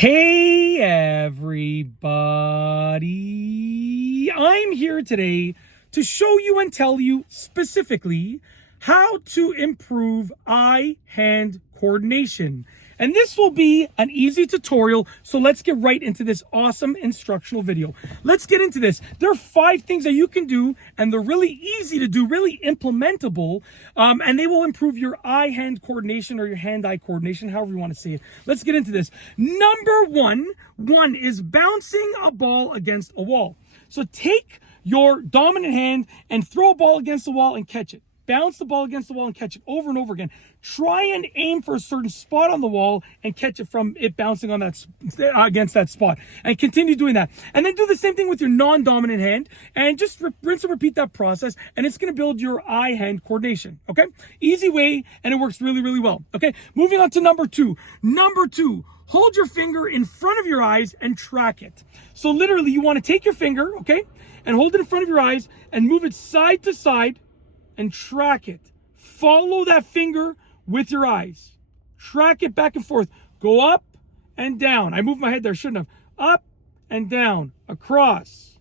Hey everybody, I'm here today to show you and tell you specifically how to improve eye-hand coordination. And this will be an easy tutorial, so let's get right into this awesome instructional video. Let's get into this. There are 5 things that you can do, and they're really easy to do, really implementable, and they will improve your eye-hand coordination or your hand-eye coordination, however you want to say it. Let's get into this. Number one is bouncing a ball against a wall. So take your dominant hand and throw a ball against the wall and catch it. Bounce the ball against the wall and catch it over and over again. Try and aim for a certain spot on the wall and catch it from it bouncing on that against that spot. And continue doing that. And then do the same thing with your non-dominant hand and just rinse and repeat that process. And it's going to build your eye-hand coordination. Okay? Easy way, and it works really, really well. Okay? Moving on to number 2. Number 2. Hold your finger in front of your eyes and track it. So literally, you want to take your finger, okay, and hold it in front of your eyes and move it side to side and track it. Follow that finger with your eyes. Track it back and forth. Go up and down. I moved my head there, shouldn't have. Up and down, across.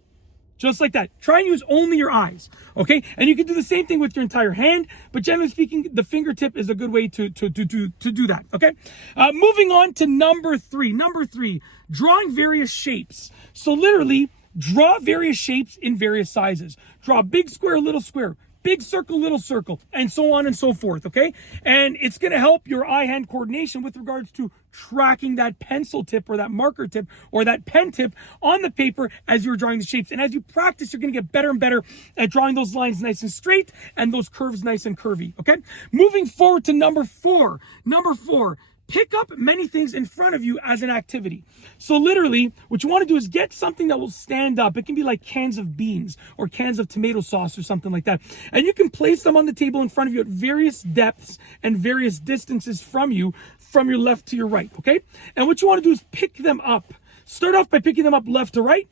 Just like that. Try and use only your eyes, okay? And you can do the same thing with your entire hand, but generally speaking, the fingertip is a good way to do that, okay? Moving on to number 3. Number 3, drawing various shapes. So literally, draw various shapes in various sizes. Draw a big square, little square. Big circle, little circle, and so on and so forth, okay? And it's going to help your eye-hand coordination with regards to tracking that pencil tip or that marker tip or that pen tip on the paper as you're drawing the shapes. And as you practice, you're going to get better and better at drawing those lines nice and straight and those curves nice and curvy, okay? Moving forward to number 4. Number 4. Pick up many things in front of you as an activity. So literally, what you want to do is get something that will stand up. It can be like cans of beans or cans of tomato sauce or something like that. And you can place them on the table in front of you at various depths and various distances from you, from your left to your right, okay? And what you want to do is pick them up. Start off by picking them up left to right,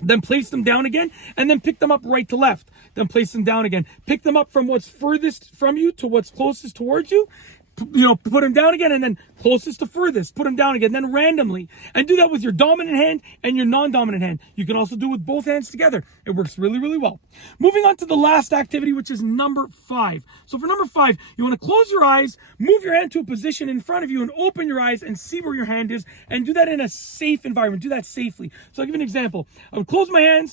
then place them down again, and then pick them up right to left, then place them down again. Pick them up from what's furthest from you to what's closest towards you. Put them down again, and then closest to furthest, put them down again, then randomly. And do that with your dominant hand and your non-dominant hand. You can also do it with both hands together. It works really, really well. Moving on to the last activity, which is number 5. So for number 5, you want to close your eyes, move your hand to a position in front of you, and open your eyes and see where your hand is, and do that in a safe environment. Do that safely. So I'll give you an example. I would close my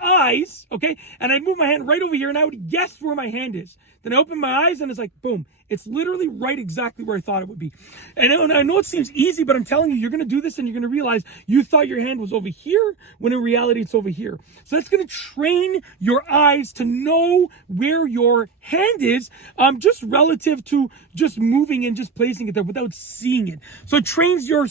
eyes, okay, and I'd move my hand right over here, and I would guess where my hand is. Then I open my eyes, and it's like, boom. It's literally right exactly where I thought it would be. And I know it seems easy, but I'm telling you, you're going to do this and you're going to realize you thought your hand was over here when in reality it's over here. So that's going to train your eyes to know where your hand is, just relative to just moving and just placing it there without seeing it. So it trains your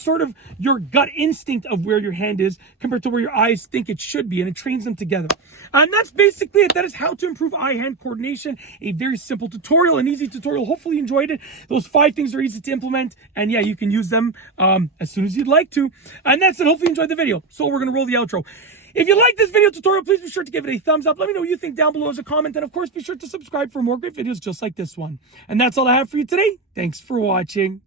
your gut instinct of where your hand is compared to where your eyes think it should be, and it trains them together. And that's basically it. That is how to improve eye-hand coordination. A very simple tutorial, an easy tutorial. Hopefully you enjoyed it. Those 5 things are easy to implement, and yeah, you can use them as soon as you'd like to. And that's it. Hopefully you enjoyed the video. So we're going to roll the outro. If you like this video tutorial, please be sure to give it a thumbs up. Let me know what you think down below as a comment. And of course, be sure to subscribe for more great videos just like this one. And that's all I have for you today. Thanks for watching.